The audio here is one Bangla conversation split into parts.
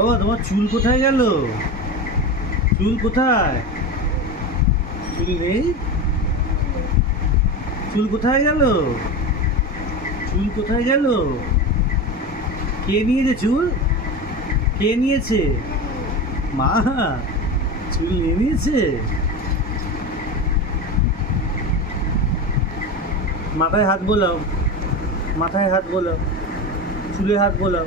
ও তোমার চুল কোথায় গেল? চুল কোথায়? চুল নেই? চুল কোথায় গেল? চুল কোথায় গেল? কে নিয়েছে চুল? কে নিয়েছে? মা চুল নিয়ে নিয়েছে। মাথায় হাত বোলাও, মাথায় হাত বোলাও, চুলে হাত বোলাও।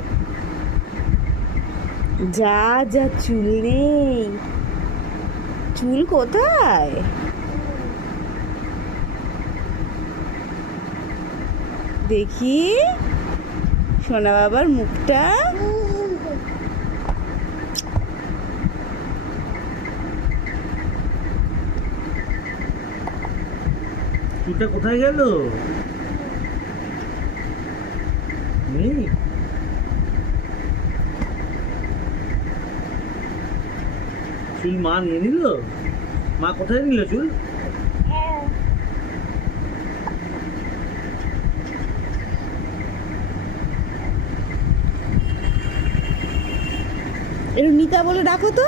যা যা চুল নেই। চুল কোথায়? দেখি সোনা বাবার মুখটা। চুলটা কোথায় গেল? নেই? চুল মা নিয়ে নিল? মা কোথায় নিল চুল? একটু নিতা বলে ডাকো তো,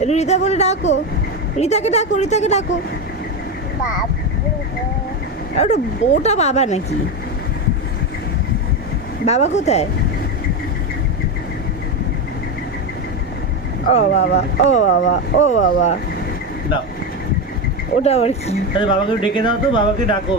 একটু রিতা বলে ডাকো। রিতাকে ডাকো, রিতাকে ডাকো। আর ওটা ওটা বাবা নাকি? বাবা কোথায়? ও বাবা, ও বাবা, ও বাবা। দাও, ওটা আবার কি? তাহলে বাবাকে ডেকে দাও তো, বাবাকে ডাকো।